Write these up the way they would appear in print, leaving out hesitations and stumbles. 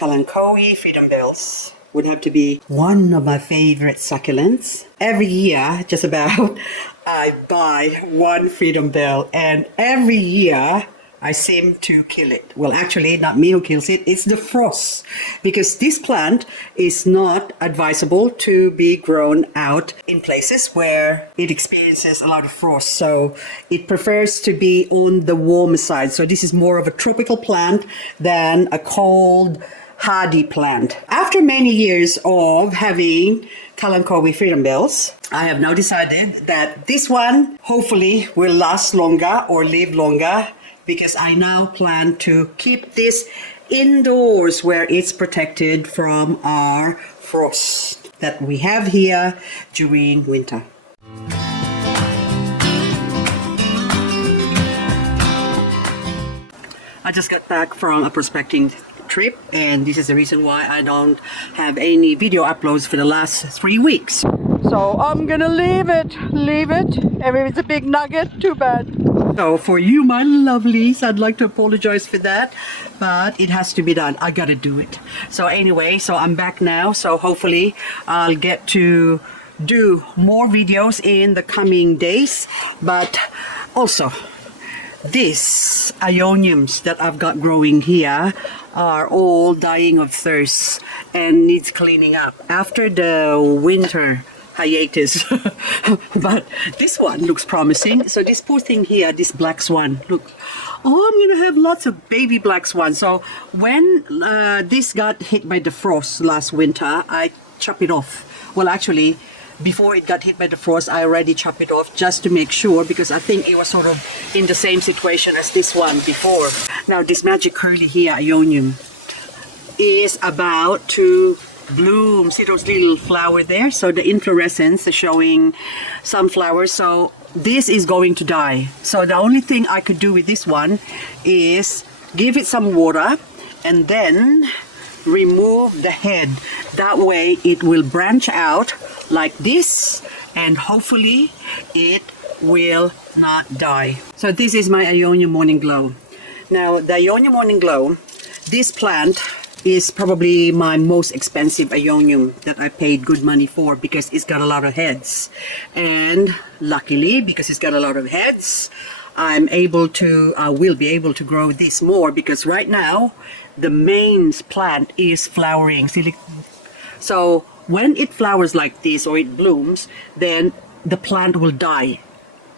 Kalanchoe freedom bells would have to be one of my favorite succulents. Every year, just about, I buy one freedom bell, and every year I seem to kill it. Well, actually, not me who kills it, it's the frost. Because this plant is not advisable to be grown out in places where it experiences a lot of frost. So it prefers to be on the warmer side. So this is more of a tropical plant than a cold, hardy plant. After many years of having Kalanchoe freedom bells, I have now decided that this one hopefully will last longer or live longer, because I now plan to keep this indoors where it's protected from our frost that we have here during winter. I just got back from a prospecting trip, and this is the reason why I don't have any video uploads for the last 3 weeks. So I'm gonna leave it. And if it's a big nugget, too bad. So for you, my lovelies, I'd like to apologize for that, but it has to be done. I gotta do it. So anyway, so I'm back now. So hopefully I'll get to do more videos in the coming days. But also, these Ioniums that I've got growing here are all dying of thirst and needs cleaning up after the winter hiatus. But this one looks promising. So this poor thing here, this black swan, look, oh, I'm gonna have lots of baby black swans. So when this got hit by the frost last winter, I chopped it off. Well, actually, before it got hit by the frost, I already chopped it off just to make sure, because I think it was sort of in the same situation as this one before. Now this magic curly here, Ionium, is about to bloom. See those little flowers there? So the inflorescence is showing some flowers. So this is going to die. So the only thing I could do with this one is give it some water and then remove the head. That way it will branch out like this, and hopefully it will not die. So this is my Ionium Morning Glow. Now the Ionium Morning Glow, this plant is probably my most expensive Ionium that I paid good money for, because it's got a lot of heads. And luckily, because it's got a lot of heads, I will be able to grow this more, because right now the main plant is flowering. So when it flowers like this or it blooms, then the plant will die.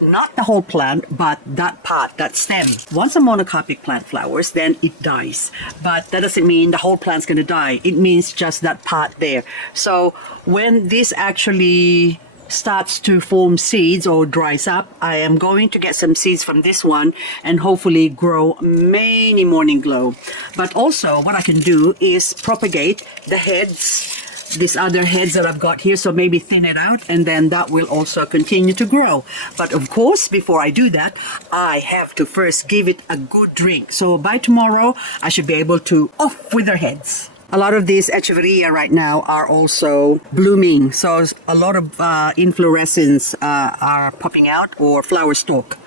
Not the whole plant, but that part, that stem. Once a monocarpic plant flowers, then it dies. But that doesn't mean the whole plant's gonna die. It means just that part there. So when this actually starts to form seeds or dries up, I am going to get some seeds from this one and hopefully grow many Morning Glow. But also what I can do is propagate the heads, these other heads that I've got here, so maybe thin it out, and then that will also continue to grow. But of course, before I do that, I have to first give it a good drink. So by tomorrow, I should be able to off with their heads. A lot of these echeveria right now are also blooming, so a lot of inflorescence are popping out, or flower stalk.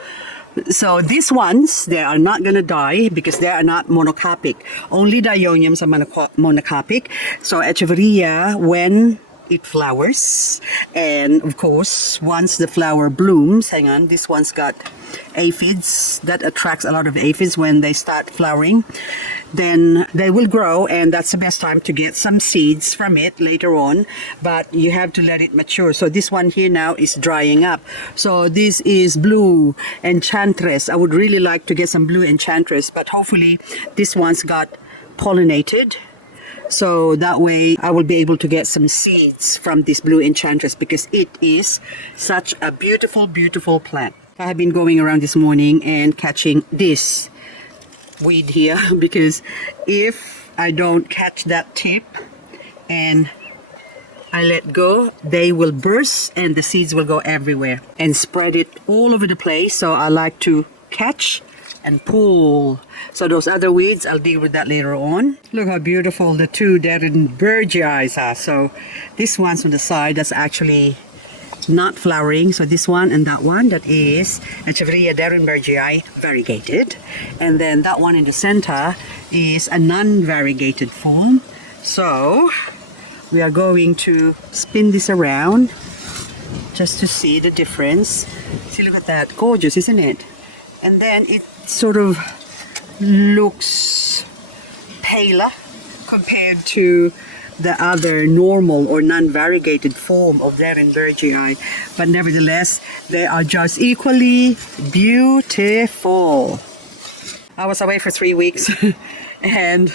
So these ones, they are not going to die because they are not monocarpic. Only the Ioniums are monocarpic. So echeveria, when it flowers, and of course once the flower blooms, hang on, this one's got aphids that attracts a lot of aphids when they start flowering, then they will grow, and that's the best time to get some seeds from it later on. But you have to let it mature. So this one here now is drying up. So this is blue enchantress. I would really like to get some blue enchantress, but hopefully this one's got pollinated, so that way I will be able to get some seeds from this blue enchantress, because it is such a beautiful, beautiful plant. I have been going around this morning and catching this weed here, because if I don't catch that tip and I let go, they will burst and the seeds will go everywhere and spread it all over the place. So I like to catch and pull. So those other weeds, I'll deal with that later on. Look how beautiful the two Darrenbergii are. So this one's on the side, that's actually not flowering. So this one and that one, that is Echeveria Darrenbergii variegated. And then that one in the center is a non-variegated form. So we are going to spin this around just to see the difference. See, look at that, gorgeous, isn't it? And then it sort of looks paler compared to the other normal or non-variegated form of Derenbergii, but nevertheless they are just equally beautiful. I was away for 3 weeks and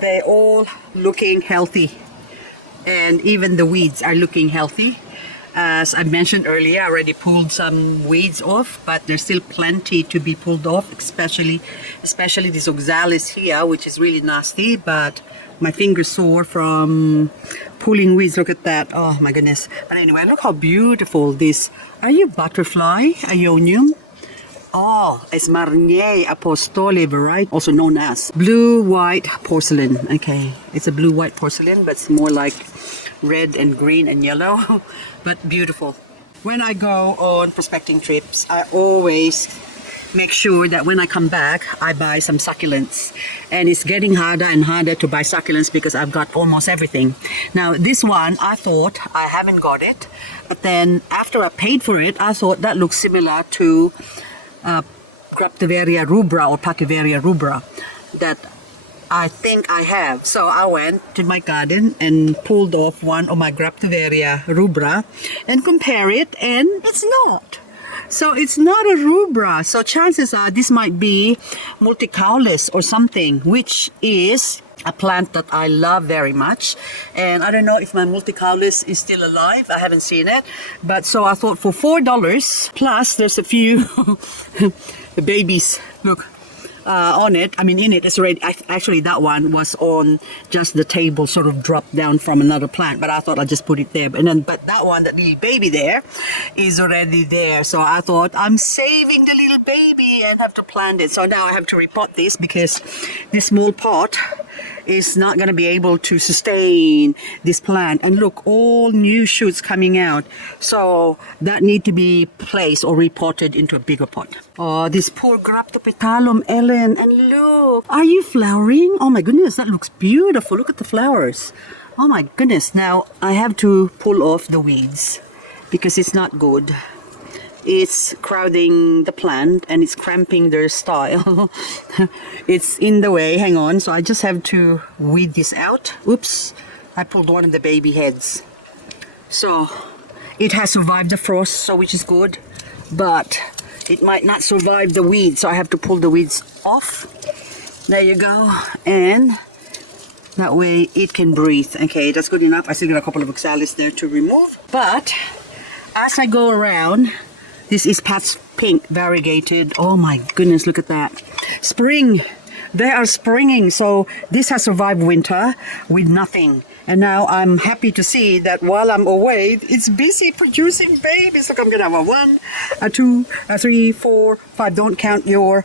they all looking healthy, and even the weeds are looking healthy. As I mentioned earlier, I already pulled some weeds off, but there's still plenty to be pulled off, especially this oxalis here, which is really nasty, but my finger's sore from pulling weeds. Look at that. Oh my goodness. But anyway, look how beautiful this. Are you butterfly? Ionium? Oh, it's Marnier Apostole variety, also known as blue-white porcelain. Okay, it's a blue-white porcelain, but it's more like red and green and yellow, but beautiful. When I go on prospecting trips, I always make sure that when I come back, I buy some succulents. And it's getting harder and harder to buy succulents because I've got almost everything. Now, this one, I thought I haven't got it, but then after I paid for it, I thought that looks similar to Graptiveria rubra or Pachyveria rubra that I think I have. So I went to my garden and pulled off one of my Graptiveria rubra and compare it, and it's not. So it's not a rubra. So chances are this might be multicaulis or something, which is a plant that I love very much. And I don't know if my multicaulis is still alive. I haven't seen it. But so I thought for $4, plus there's a few babies, look, on it. I mean, in it, it's already, actually that one was on just the table, sort of dropped down from another plant, but I thought I'd just put it there. And then, but that one, that little baby there, is already there. So I thought I'm saving the little baby and have to plant it. So now I have to repot this because this small pot is not going to be able to sustain this plant. And look, all new shoots coming out. So that need to be placed or repotted into a bigger pot. Oh, this poor Graptopetalum, Ellen. And look, are you flowering? Oh my goodness, that looks beautiful. Look at the flowers. Oh my goodness. Now I have to pull off the weeds because it's not good. It's crowding the plant and it's cramping their style. It's in the way. Hang on. So I just have to weed this out. Oops, I pulled one of the baby heads. So it has survived the frost, so which is good, but it might not survive the weeds, so I have to pull the weeds off. There you go. And that way it can breathe. Okay, that's good enough. I still got a couple of oxalis there to remove. But as I go around, this is Pat's Pink variegated. Oh my goodness, look at that. Spring. They are springing. So this has survived winter with nothing. And now I'm happy to see that while I'm away, it's busy producing babies. Look, I'm going to have a 1, a 2, a 3, 4, 5. Don't count your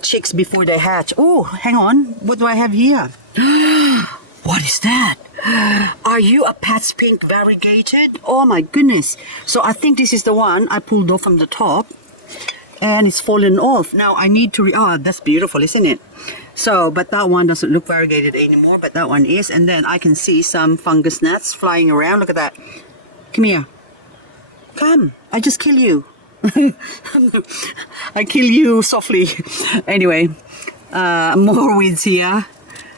chicks before they hatch. Oh, hang on. What do I have here? What is that? Are you a Pat's Pink variegated? Oh my goodness. So I think this is the one I pulled off from the top. And it's fallen off. Now I need to, that's beautiful, isn't it? So, but that one doesn't look variegated anymore, but that one is. And then I can see some fungus gnats flying around. Look at that. Come here. Come. I just kill you. I kill you softly. Anyway, more weeds here.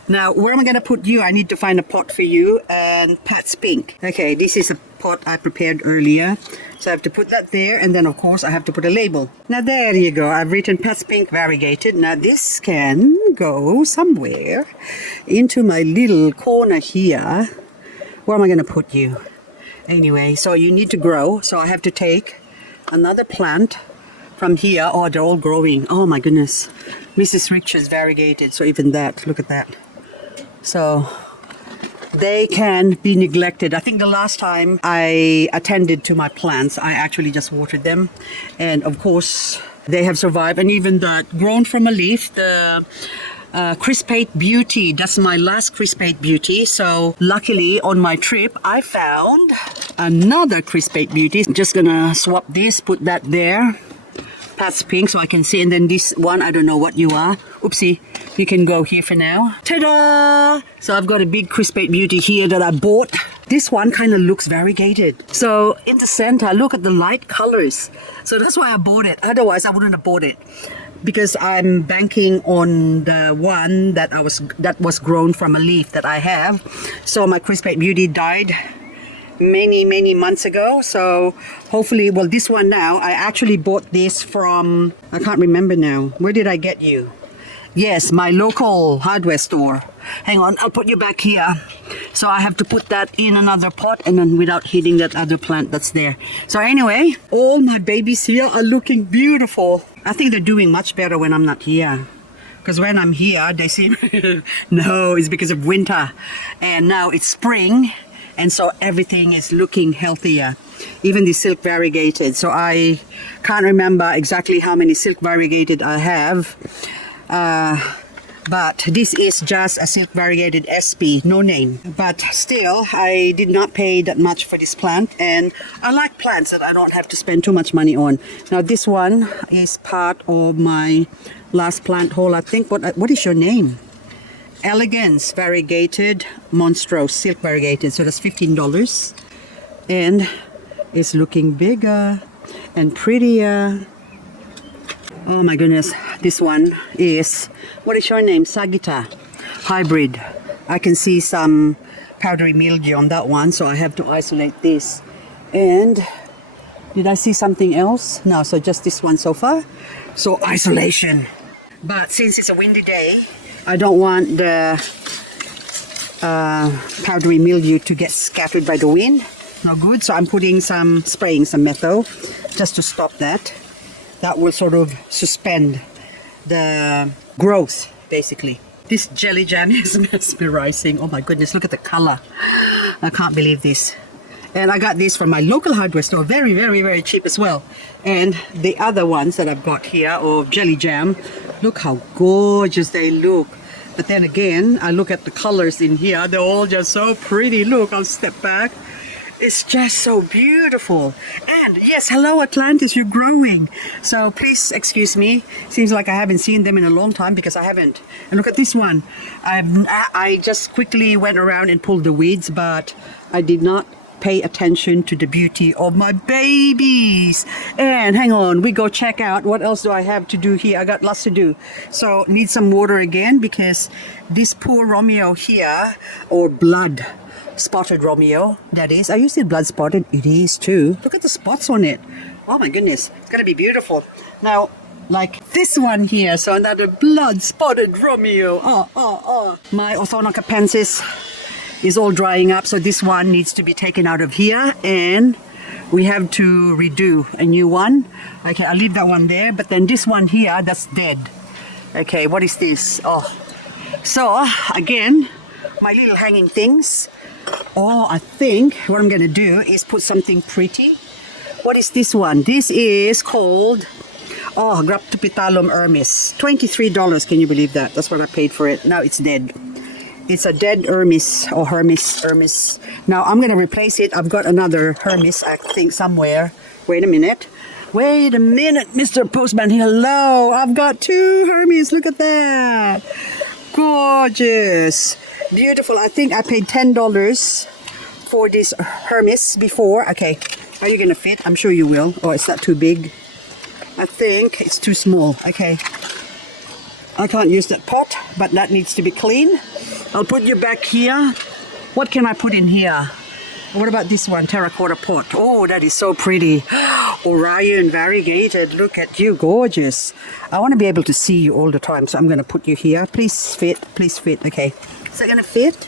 Now, where am I going to put you? I need to find a pot for you and Pat's Pink. Okay, this is a pot I prepared earlier. So I have to put that there, and then of course I have to put a label. Now there you go. I've written Pat's Pink variegated. Now this can go somewhere into my little corner here. Where am I going to put you? Anyway, so you need to grow. So I have to take another plant from here. Oh, they're all growing. Oh my goodness. Mrs. Richards variegated. So even that, look at that. So they can be neglected. I think the last time I attended to my plants, I actually just watered them. And of course, they have survived. And even that grown from a leaf, the Crispate Beauty, that's my last Crispate Beauty. So luckily on my trip, I found another Crispate Beauty. I'm just gonna swap this, put that there. Pat's Pink so I can see. And then this one, I don't know what you are. Oopsie. You can go here for now. Ta-da! So I've got a big crispate beauty here that I bought. This one kind of looks variegated. So in the center, look at the light colors. So that's why I bought it. Otherwise, I wouldn't have bought it. Because I'm banking on the one that was grown from a leaf that I have. So my crispate beauty died many months ago. So hopefully, well, this one now, I actually bought this from, I can't remember now. Where did I get you? Yes, my local hardware store. Hang on, I'll put you back here. So I have to put that in another pot and then without hitting that other plant that's there. So anyway, all my babies here are looking beautiful. I think they're doing much better when I'm not here. Because when I'm here, they seem... No, it's because of winter. And now it's spring. And so everything is looking healthier. Even the silk variegated. So I can't remember exactly how many silk variegated I have. But this is just a silk variegated SP, no name. But still, I did not pay that much for this plant. And I like plants that I don't have to spend too much money on. Now this one is part of my last plant haul, I think. What is your name? Elegance variegated monstrose silk variegated. So that's $15. And it's looking bigger and prettier. Oh my goodness, this one is, what is your name? Sagitta hybrid. I can see some powdery mildew on that one, so I have to isolate this. And did I see something else? No, so just this one so far. So isolation. But since it's a windy day, I don't want the powdery mildew to get scattered by the wind. No good, so I'm putting spraying some metho just to stop that. That will sort of suspend the growth, basically. This jelly jam is mesmerizing. Oh my goodness, look at the color. I can't believe this. And I got this from my local hardware store, very cheap as well. And the other ones that I've got here of jelly jam, look how gorgeous they look. But then again, I look at the colors in here, they're all just so pretty. Look, I'll step back. It's just so beautiful. And yes, hello Atlantis, you're growing. So please excuse me. Seems like I haven't seen them in a long time because I haven't. And look at this one. I just quickly went around and pulled the weeds, but I did not pay attention to the beauty of my babies. And hang on, we go check out what else do I have to do here. I got lots to do. So need some water again because this poor Romeo here, or blood spotted Romeo, that is. Are you still blood spotted? It is too. Look at the spots on it. Oh my goodness, it's gonna be beautiful. Now, like this one here, so another blood spotted Romeo. My Orthonocapensis is all drying up, so this one needs to be taken out of here and we have to redo a new one. Okay, I'll leave that one there, but then this one here, that's dead. Okay, what is this? Oh, so again, my little hanging things. Oh, I think what I'm gonna do is put something pretty. What is this one? This is called, oh, Graptopitalum Hermes. $23, can you believe that? That's what I paid for it. Now it's dead. It's a dead Hermes, or Hermes. Now I'm gonna replace it. I've got another Hermes, I think, somewhere. Wait a minute, Mr. Postman. Hello, I've got two Hermes. Look at that. Gorgeous. Beautiful. I think I paid $10 for this Hermes before. Okay, are you gonna fit? I'm sure you will. Oh, it's not too big. I think it's too small. Okay, I can't use that pot, but that needs to be clean. I'll put you back here. What can I put in here? What about this one? Terracotta pot. Oh, that is so pretty. Orion variegated. Look at you, gorgeous. I want to be able to see you all the time, so I'm going to put you here. Please fit. Please fit. Okay. Is that going to fit?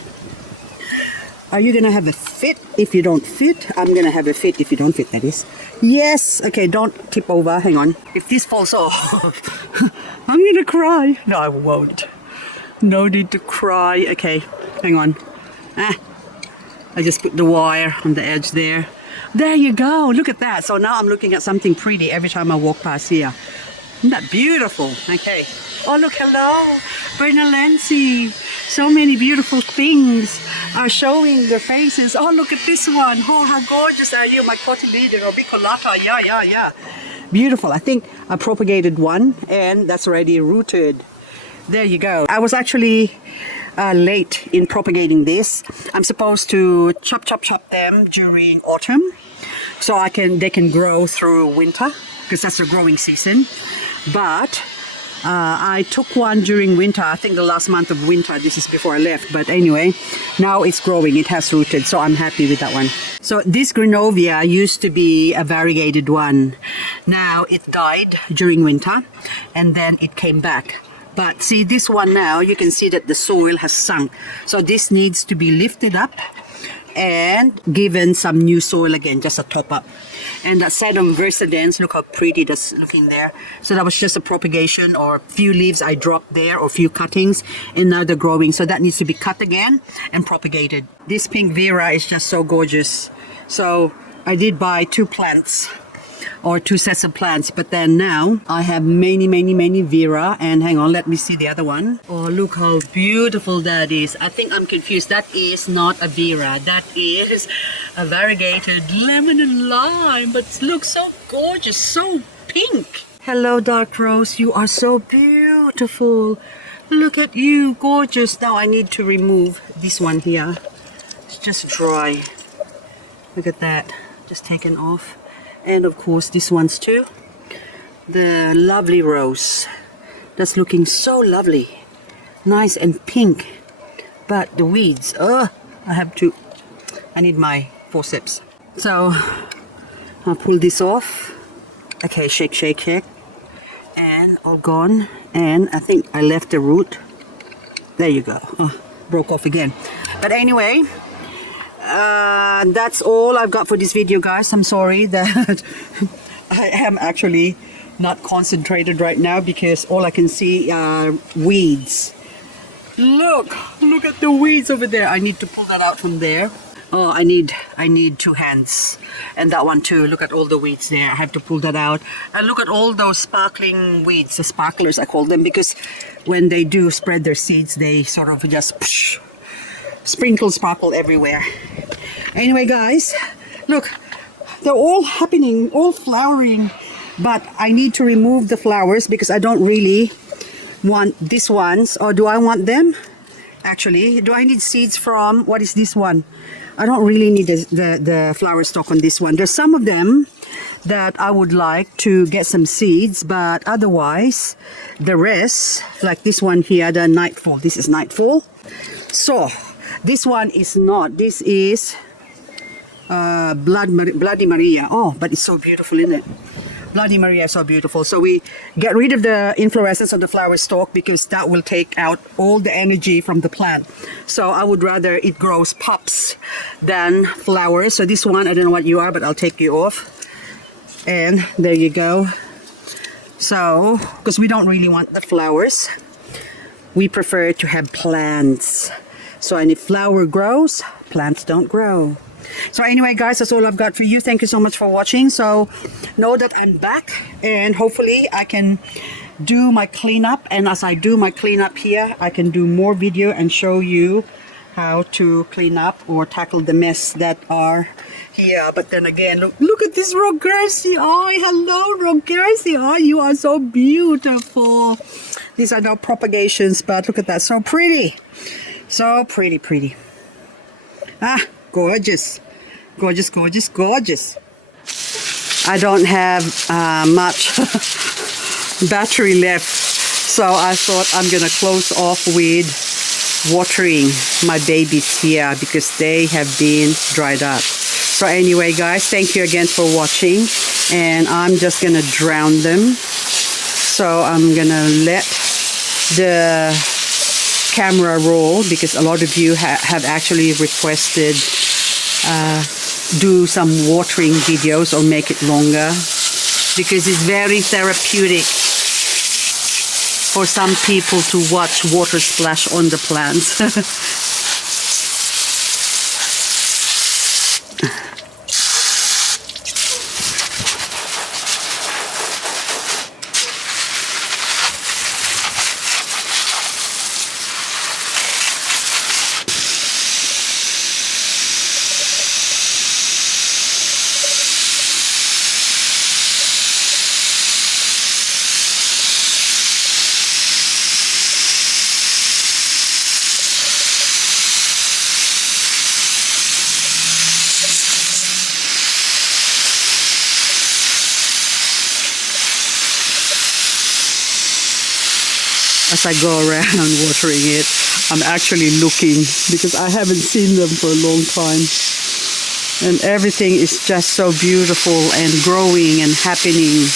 Are you going to have a fit if you don't fit? I'm going to have a fit if you don't fit, that is. Yes. Okay, don't tip over. Hang on. If this falls off, I'm going to cry. No, I won't. No need to cry. Okay, hang on. I just put the wire on the edge there. There you go. Look at that. So now I'm looking at something pretty every time I walk past here. Isn't that beautiful? Okay. Oh, look, hello. Bernalensi. So many beautiful things are showing their faces. Oh, look at this one. Oh, how gorgeous are you? My cotyledon or bicolata. Yeah. Beautiful. I think I propagated one and that's already rooted. There you go. I was actually late in propagating this. I'm supposed to chop them during autumn, so they can grow through winter, because that's the growing season. But I took one during winter, I think the last month of winter. This is before I left, but anyway, now it's growing, it has rooted, so I'm happy with that one. So this Grenovia used to be a variegated one. Now it died during winter and then it came back. But see, this one now, you can see that the soil has sunk, so this needs to be lifted up and given some new soil again, just a top up. And that sedum versidens, look how pretty that's looking there. So that was just a propagation, or few leaves I dropped there, or few cuttings, and now they're growing. So that needs to be cut again and propagated. This pink Vera is just so gorgeous. So I did buy 2 plants, or 2 sets of plants, but then now I have many Vera. And hang on, let me see the other one. Oh, look how beautiful that is. I think I'm confused. That is not a Vera, that is a variegated lemon and lime, but it looks so gorgeous, so pink. Hello, dark rose, you are so beautiful. Look at you, gorgeous. Now I need to remove this one here. It's just dry. Look at that, just taken off. And of course this one's too. The lovely rose. That's looking so lovely. Nice and pink. But the weeds, I need my forceps. So I'll pull this off. Okay, shake. And all gone. And I think I left the root. There you go. Oh, broke off again. But anyway, that's all I've got for this video, guys. I'm sorry that I am actually not concentrated right now because all I can see are weeds. Look at the weeds over there. I need to pull that out from there. Oh, I need 2 hands. And that one too. Look at all the weeds there. I have to pull that out. And look at all those sparkling weeds, the sparklers I call them, because when they do spread their seeds, they sort of just sparkle everywhere. Anyway, guys, look, they're all happening, all flowering, but I need to remove the flowers because I don't really want these ones. Or do I want them? Actually, do I need seeds from, what is this one? I don't really need the flower stalk on this one. There's some of them that I would like to get some seeds, but otherwise the rest, like this one here, the Nightfall, this is Nightfall. So this one is not, this is Bloody Maria. Oh, but it's so beautiful, isn't it? Bloody Maria is so beautiful. So we get rid of the inflorescence of the flower stalk because that will take out all the energy from the plant. So I would rather it grows pups than flowers. So this one, I don't know what you are, but I'll take you off. And there you go. So, because we don't really want the flowers, we prefer to have plants. So, and if flower grows, plants don't grow. So anyway, guys, that's all I've got for you. Thank you so much for watching. So know that I'm back and hopefully I can do my cleanup. And as I do my cleanup here, I can do more video and show you how to clean up or tackle the mess that are here. But then again, look at this Rogersi. Oh, hello, Rogersi. Oh, you are so beautiful. These are no propagations, but look at that. So pretty. So pretty. Ah, gorgeous. Gorgeous. I don't have much battery left, so I thought I'm gonna close off with watering my babies here because they have been dried up. So anyway, guys, thank you again for watching, and I'm just gonna drown them. So I'm gonna let the camera roll because a lot of you have actually requested do some watering videos or make it longer because it's very therapeutic for some people to watch water splash on the plants. as I go around watering it. I'm actually looking because I haven't seen them for a long time. And everything is just so beautiful and growing and happening.